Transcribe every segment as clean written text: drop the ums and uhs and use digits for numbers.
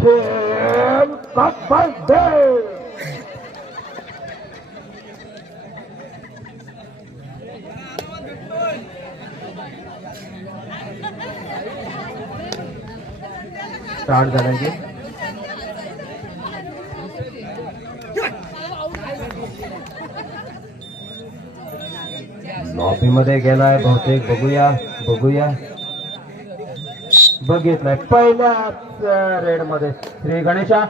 खेळ कबड्डी. स्टार्ट झालाय की लॉबी मध्ये गेलाय बहुतेक. बघूया बघूया. बघितलंय पहिल्याच रेड मध्ये श्री गणेशा.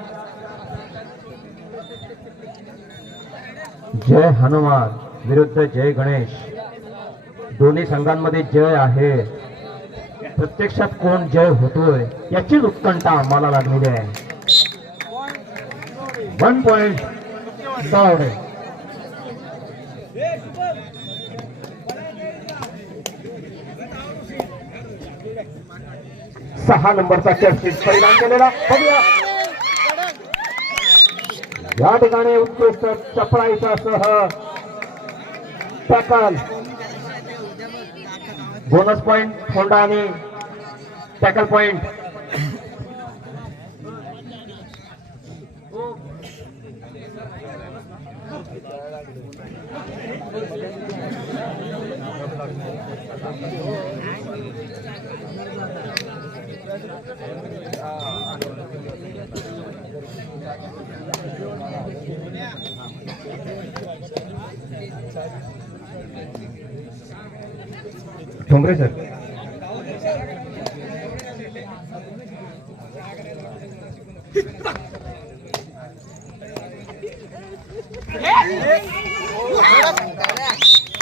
जय हनुमान विरुद्ध जय गणेश. दोन्ही संघांमध्ये जय आहे. प्रत्यक्षात कोण जय होतोय याची उत्कंठा आम्हाला लागलेली आहे. 1 पॉइंट सावडे. सहा नंबरचा चर्चित परिणाम केलेला. बघूया या ठिकाणी उत्कृष्ट चपळाईचा सह टॅकल. बोनस पॉइंट होंडा आणि टॅकल पॉइंट. ठोंबरे सर.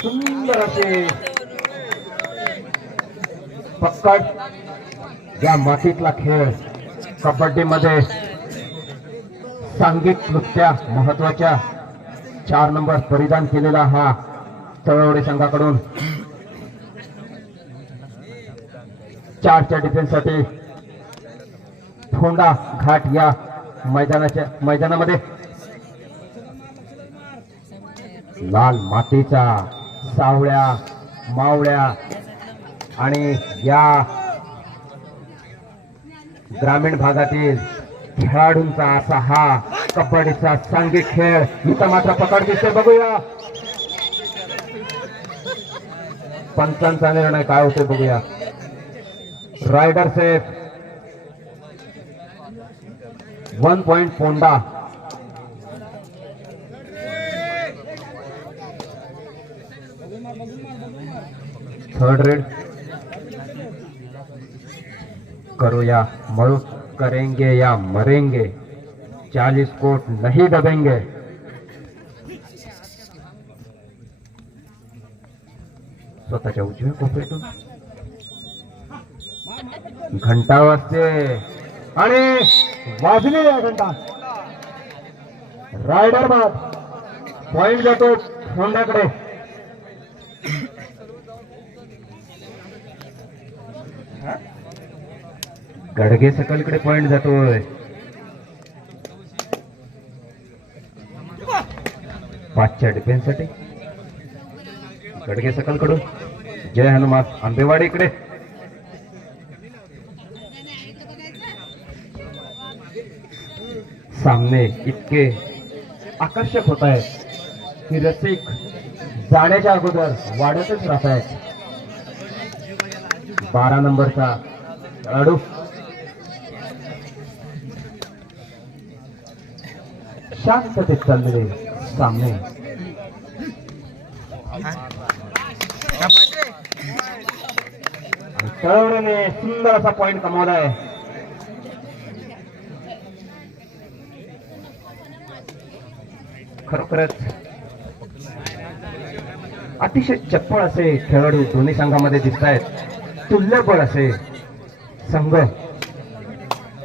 सुंदर असे पक्कड या मातीतला खेळ कबड्डीमध्ये सांघिकदृष्ट्या महत्वाच्या 4 नंबर परिधान केलेला हा तळवडे संघाकडून 4च्या डिफेन्ससाठी फोंडा घाट या मैदानामध्ये लाल मातीचा सावळ्या मावळ्या आणि या ग्रामीण भागातील खेळाडूंचा असा हा कबड्डीचा सांघिक खेळ. इथं मात्र पकड दिसते. बघूया पंचांचा निर्णय काय होते बघूया. Raider safe. 1 पॉइंट फोंडा. Third raid. करो या मरू, करेंगे या मरेंगे, 40 कोट नहीं दबेंगे. स्वतःच्या उजव्या कोपऱ्यातून घंटा वाजते आणि वाजली या घंटा. रायडर बाद. पॉइंट जातो फोंडाकडे. गडगे सकलकडे पॉइंट जातोय. 5च्या डिफेन्ससाठी गडगे सकलकडून जय हनुमान आंबेवाडीकडे. सामने इतके आकर्षक होत आहेत की रसिक जाण्याच्या अगोदर वाढतच राहत आहेत. 12 नंबरचा खेळाडू शांततेत चाललेले सामने. तळवडेने सुंदर असा पॉइंट कमावला आहे. खरोखरच अतिशय चप्पळ असे खेळाडू दोन्ही संघामध्ये दिसत आहेत. तुल्यबळ असे संघ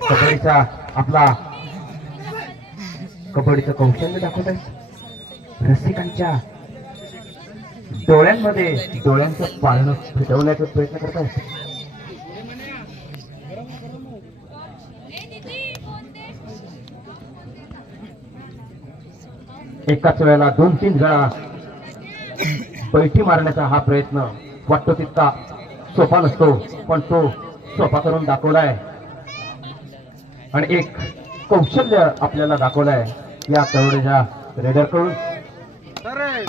कबड्डीचा आपला कबड्डीचं कौशल्य दाखवत आहेत. रसिकांच्या डोळ्यांचं पाळणं फिटवण्याचा प्रयत्न करत आहेत. एकाच वेळेला 2-3 जणा बैठी मारण्याचा हा प्रयत्न वाटतो तितका सोपा नसतो, पण तो सोपा करून दाखवलाय. आणि एक कौशल्य आपल्याला दाखवलंय या तळवडेच्या रेडर कडून.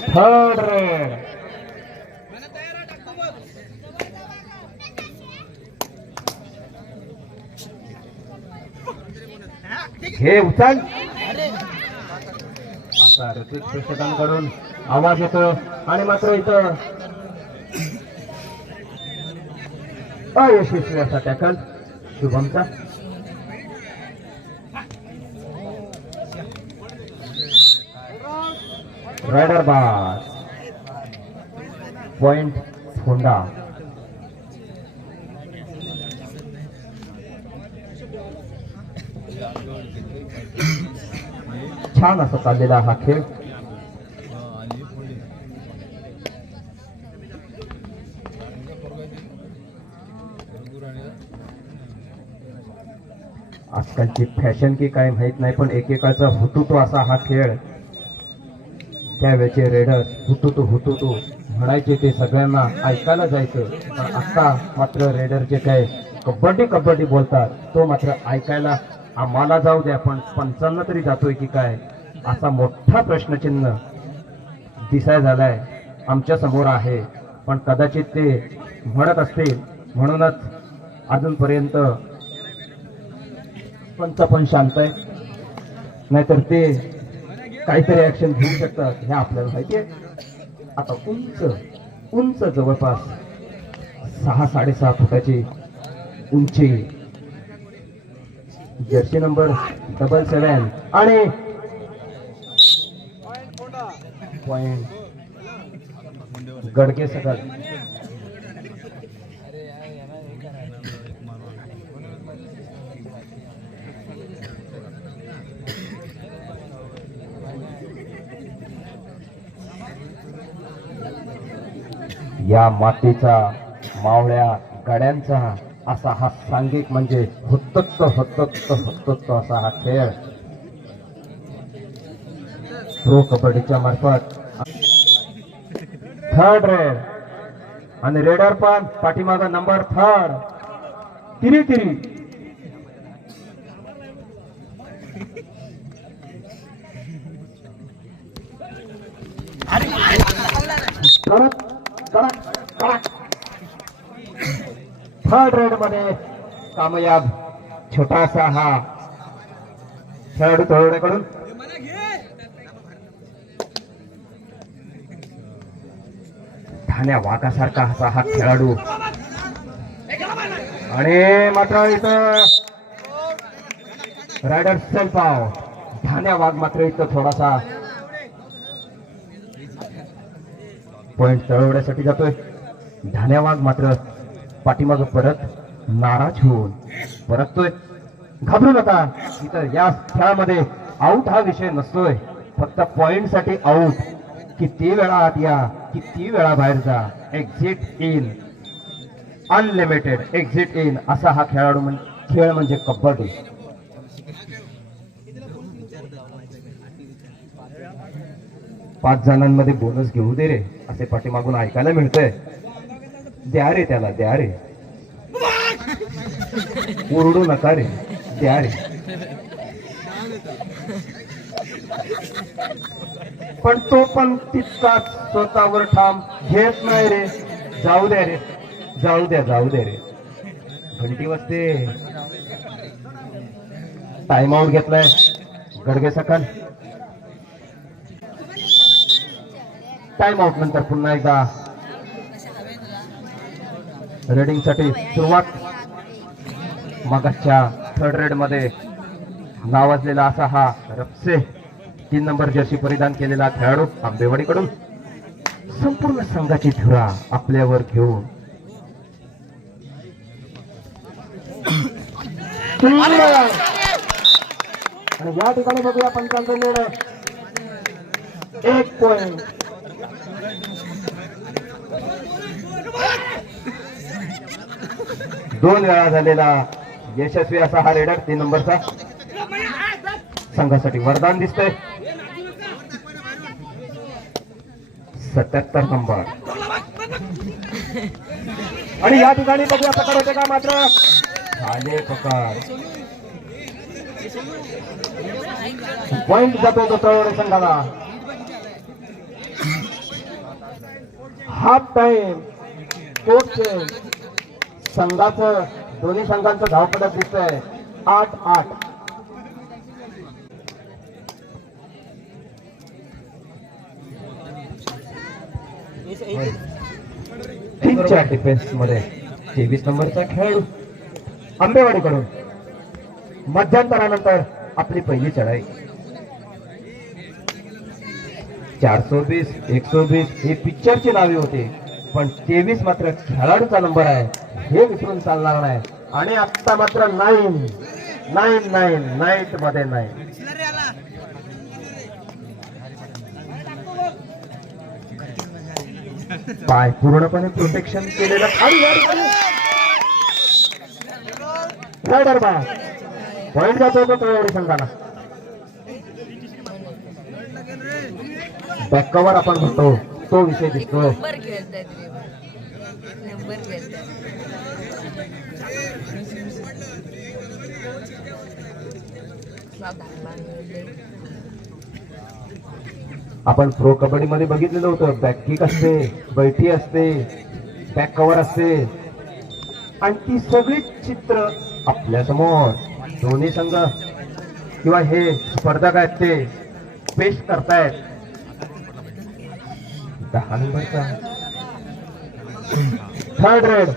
Third red. हे उचल. असा ऋतिक प्रेक्षकांकडून आवाज येतो आणि मात्र इथं अयशस्वी असा टॅकल शुभमचा. रायडर बार पॉइंट फोंडा. छान असा चाललेला हा खेळ. आजकालची फॅशन की काय माहित नाही, पण एकेकाचा हुतुतू असा हा खेळ. त्यावेळेचे रेडर हुतुतू हुतुतू म्हणायचे ते सगळ्यांना ऐकायला जायचं. पण आता मात्र रेडर जे काय कबड्डी कबड्डी बोलतात तो मात्र ऐकायला आम्हाला जाऊ द्या, पण पंचांना तरी जातोय की काय असा मोठा प्रश्नचिन्ह दिसाय झालाय आमच्या समोर आहे. पण कदाचित ते म्हणत असतील म्हणूनच अजूनपर्यंत पंच पण शांत आहे, नाहीतर ते काहीतरी ऍक्शन घेऊ शकतात हे आपल्याला माहिती आहे. आता उंच उंच जवळपास 6-6.5 फुटाची उंची, जर्सी नंबर 77 आणि पॉइंट गडके सकल. या मातीचा मावळ्या गड्यांचा असा हा सांघिक म्हणजे हुत्तत्त असा हा खेळ प्रो कबड्डीच्या मार्फत. थर्ड रेड आणि रेडर पण पाठीमागा नंबर 3 तिरी. थर्ड रेड मध्ये कामयाब छोटासा हा खेळाडू तळवडेकडून. ठाण्या वाघासारखा असा हा खेळाडू आणि मात्र इथं रायडर सेल्फ आउट. ठाण्या वाघ मात्र इथं थोडासा पॉइंट तळवण्यासाठी जातोय. ठाण्या वाघ मात्र पाठीमाग परत नाराज होऊन परततोय. घाबरू नका, इथं या खेळामध्ये आउट हा विषय नसतोय, फक्त पॉइंट साठी आउट. किती वेळा आत या, किती वेळा बाहेर जा, exit in, unlimited exit in असा हा खेळ म्हणजे कबड्डी. पाच जणांमध्ये बोनस घेऊ दे रे असे पाठीमागून ऐकायला मिळतंय. द्या रे त्याला, द्या रे, ओरडू नका रे, द्या रे. पण तो पण तितकाच स्वतःवर ठाम घेत नाही रे. जाऊ द्या रे, जाऊ द्या, जाऊ द्या रे. घंटी वाजते. टाइम आउट घेतलाय गडगे सकल. टाइम आउट नंतर पुन्हा एकदा रेडिंग साठी सुरुवात. मगाच्या थर्ड रेड मध्ये नावाजलेला असा हा रपसे 3 नंबर जर्सी परिधान केलेला खेळाडू आंबेवाडीकडून संपूर्ण संघाची धुरा आपल्यावर घेऊन आणि या ठिकाणी बघूया पंचांचा निर्णय. 1 पॉइंट. दोन वेळा झालेला यशस्वी असा हा रेडर 3 नंबरचा संघासाठी वरदान दिसतंय. 77 नंबर. आणि या ठिकाणी बघूया पकड होते का, मात्र झाले पकड. पॉइंट जातो तो तळवडे संघाला. हाफ टाइम कोच संघाचं दोन्ही संघांचं धावपटक दिसतंय 8-8. डिफेन्स मध्ये 23 नंबरचा खेळाडू आंबेवाडीकडून मध्यंतरानंतर आपली पहिली चढाई. 420 120 हे पिक्चरची नावे होती, पण 23 मात्र खेळाडूचा नंबर आहे हे विसरून चालणार नाही. आणि आता मात्र 9 नाईट मध्ये 9. पाय पूर्णपणे प्रोटेक्शन केलेलं रायडर बा पॉइंट जातो तो तळवडे संघाला. बॅक कव्हर आपण म्हणतो तो विषय दिसतोय. आपण प्रो कबड्डी मध्ये बघितलेलं होतं. बॅक किक असते, बैठी असते, बॅक कव्हर असते, आणि ती सगळी चित्र आपल्या समोर दोन्ही संघ किंवा हे स्पर्धक आहेत ते पेश करतायत. 10 नंबरचा थर्ड रेड.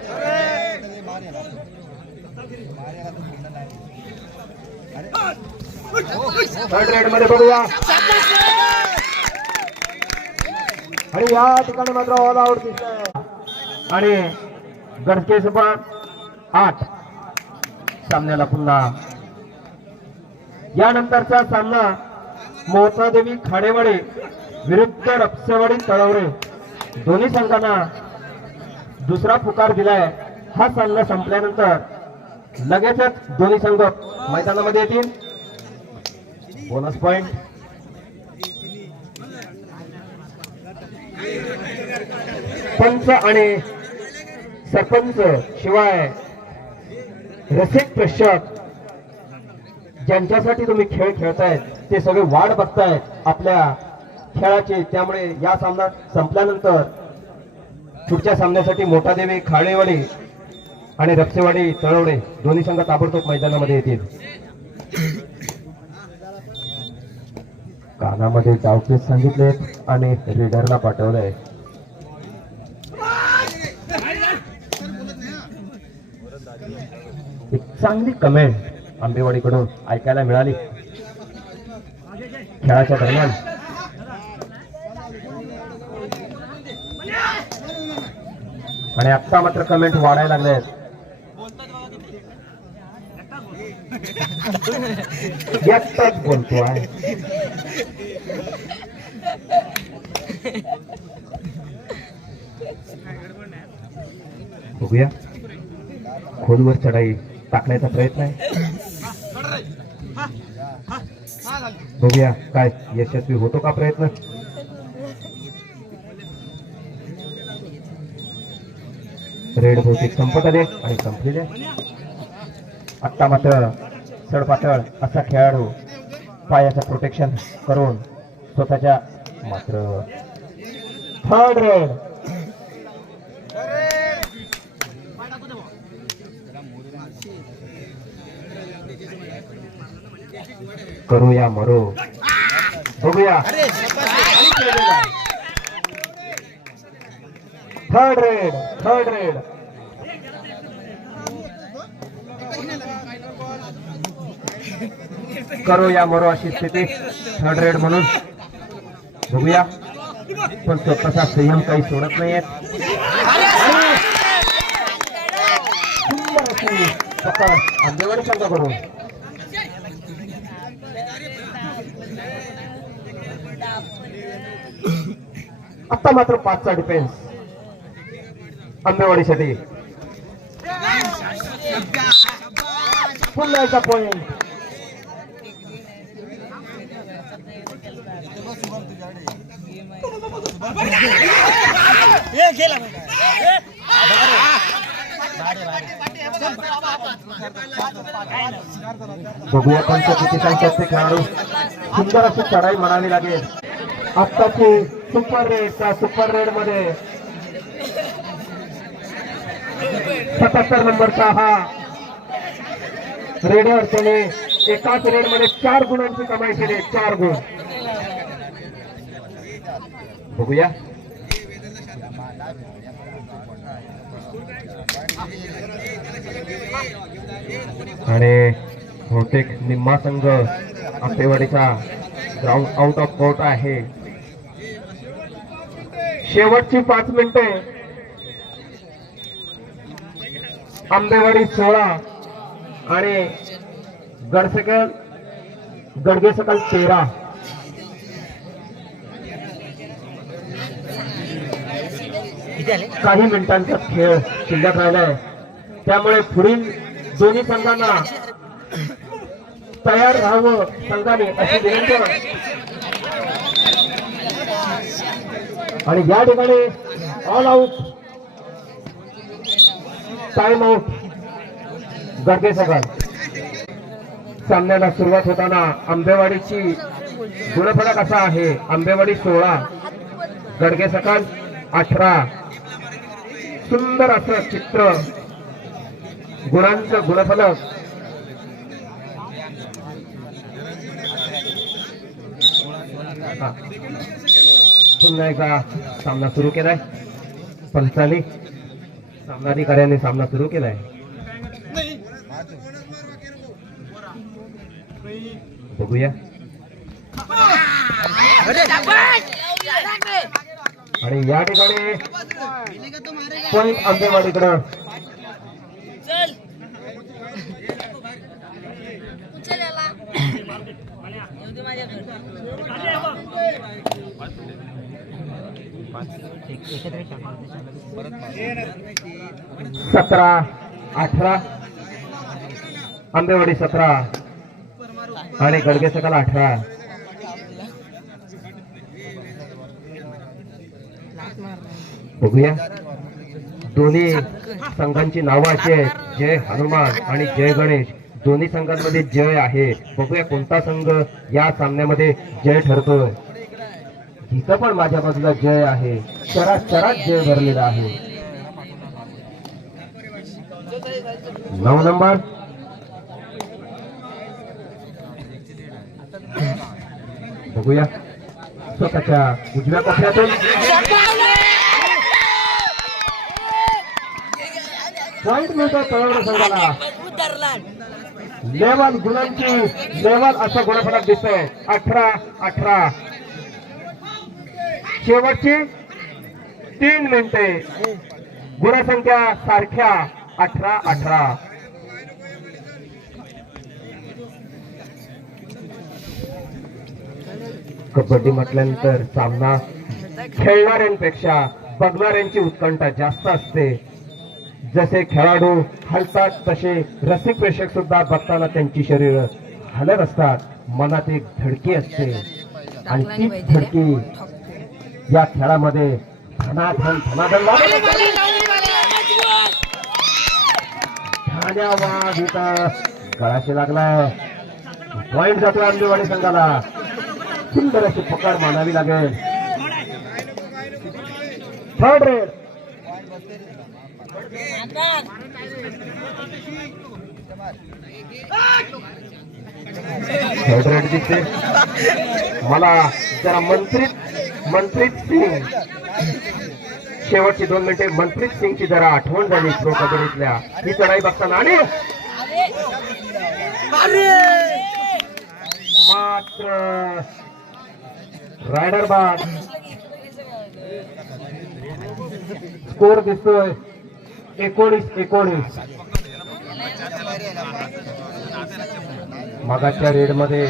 थर्ड रेड मध्ये बघूया. आणि या ठिकाणी मात्र ऑल आउट दिसतंय. आणि गडके सुपर 8 सामन्याला पुन्हा. यानंतरचा सामना मोहतादेवी खाडेवाडी विरुद्ध रपसेवाडी तळवडे. दोन्ही संघांना दुसरा पुकार दिलाय. हा सामना संपल्यानंतर लगेचच दोन्ही संघ मैदानामध्ये येतील. Bonus point. पंच आणि सरपंच शिवाय रसिक प्रेक्षक ज्यांच्यासाठी तुम्ही खेळ खेळतायत ते सगळे वाट बघतायत आपल्या खेळाची. त्यामुळे या सामना संपल्यानंतर पुढच्या सामन्यासाठी मोठादेवी खाडेवाडी आणि रपसेवाडी तळवडे दोन्ही संघ ताबडतोब मैदानामध्ये येतील. कानामध्ये डावपेच सांगितलेत आणि रेडरला पाठवलंय. एक चांगली कमेंट आंबेवाडीकडून ऐकायला मिळाली खेळाच्या दरम्यान. आणि आता मात्र कमेंट वाढायला लागले आहेत. एकटाच बोलतो आहे. बघूया खोलवर चढाई टाकण्याचा प्रयत्न आहे. बघूया काय यशस्वी होतो का प्रयत्न. रेड बहुतेक संपत आले आणि संपलेले. आता मात्र सडपातळ असा खेळाडू पायाचं प्रोटेक्शन करून स्वतःच्या मात्र थर्ड रेड. करूया मरो. बघूया थर्ड रेड. करूया मरो अशी स्थिती थर्ड रेड म्हणून. बघूया पण स्वतःचा संयम काही सोडत नाहीये. आंबेवाडी संघाकडून आता मात्र 5चा डिफेन्स आंबेवाडीसाठी. पुन्हा एकदा पॉइंट. बघूया कोणत्या किती संख्येचे खेळाडू. सुंदर अशी चढाई म्हणावी लागेल. आत्ताची सुपर रेड, त्या सुपर रेड मध्ये 77 नंबरचा हा रेडर, त्याने एकाच रेड मध्ये 4 गुणांची कमाई केली. 4 गुण. बघूया आणि बहुतेक निम्मा संघ आंबेवाडीचा ग्राउंड आउट ऑफ कोर्ट आहे. शेवटची 5 मिनिटे. आंबेवाडी 16 आणि गडगे सकल 13. काही मिनिटांचा खेळ शिल्लक राहिलाय, त्यामुळे पुढील दोन्ही संघांना तयार राहावं संघाने अशी विनंती. आणि या ठिकाणी all out, time out Gadge सकल. सामन्याला सुरुवात होताना आंबेवाडीची गुणफलक असा आहे. आंबेवाडी 16, गडगे सकल 18. सुंदर असं चित्र, गुणांचं गुणफलक. पुन्हा एकदा सामना सुरू केलाय. पंचाली सामनाधिकाऱ्यांनी सामना सुरू केलाय. बघूया. आणि या ठिकाणी पॉइंट आंबेवाडीकडं. सतरा 18 आंबेवाडी 17 आणि गडगे सकल 18. बघूया दोन्ही संघांची नावं अशी आहेत, जय हनुमान आणि जय गणेश. दोन्ही संघांमध्ये जय आहे. बघूया कोणता संघ या सामन्यामध्ये जय ठरतोय. इथं पण माझ्या बाजूला जय आहे. चरात जय भरलेला आहे. 9 नंबर बघूया स्वतःच्या उजव्या कोपऱ्यातून पॉइंट मिळतो तळवडा संघाला. लेवल गुणांची लेवल असं गुणफलक दिसतंय. 18-18. शेवटची 3 मिनिटे. गुणसंख्या सारख्या 18-18. कबड्डी म्हटल्यानंतर सामना खेळणाऱ्यांपेक्षा बघणाऱ्यांची उत्कंठा जास्त असते. जसे खेळाडू हलतात तसे रसिक प्रेक्षक सुद्धा बघताना त्यांची शरीर हलत असतात. मनात एक धडकी असते आणि ती धडकी या खेळामध्ये धनाधन धन्यवाद इथं गळाशी लागलाय. पॉइंट जातो आंबेवाडी संघाला. सुंदर अशी पकड मानावी लागेल. Third red. थर्ड रेड दिसते मला जरा मनप्रीत सिंग. शेवटची 2 मिनिटे मनप्रीत सिंगची जरा आठवण झाली प्रो कबड्डीतल्या. ही चढाई बघताना आणि मात्र रायडर बाद. स्कोर दिसतोय 19-19. मागाच्या रेड मध्ये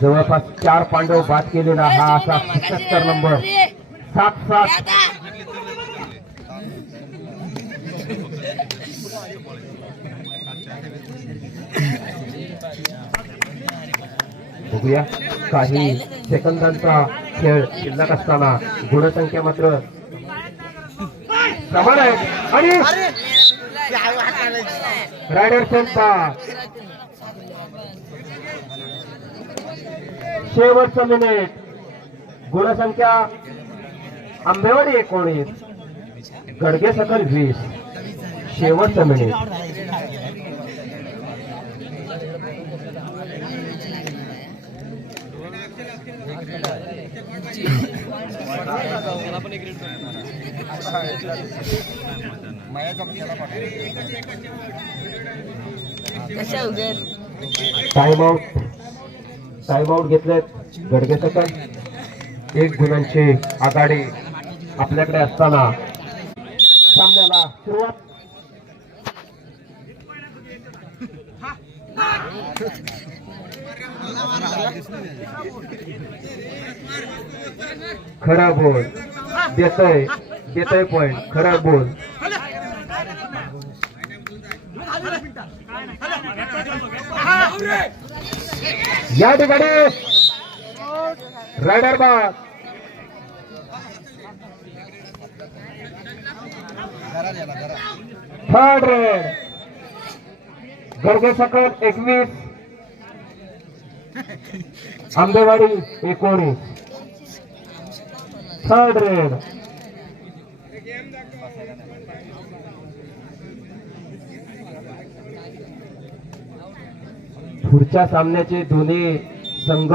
जवळपास 4 पांडव बाद केलेला हा असा 77 नंबर. 7-7. बघूया काही सेकंदांचा खेळ शिल्लक असताना गुणसंख्या मात्र समान आहे. आणि रायडर सेंटर शेवटचं मिनिट गुणसंख्या आंबेवाडी 19 गडगे सकल 20 शेवटचं मिनिट टाइम आउट घेतलेत गडगे सकल 1 गुणांची आघाडी आपल्याकडे असताना सामन्याला सुरुवात खरा बोल देतोय पॉइंट खरा बोल या ठिकाणी रायडर बाद थर्ड रेड गडगे सकल 21 आंबेवाडी 19 थर्ड रेड पुढच्या सामन्याचे दोन्ही संघ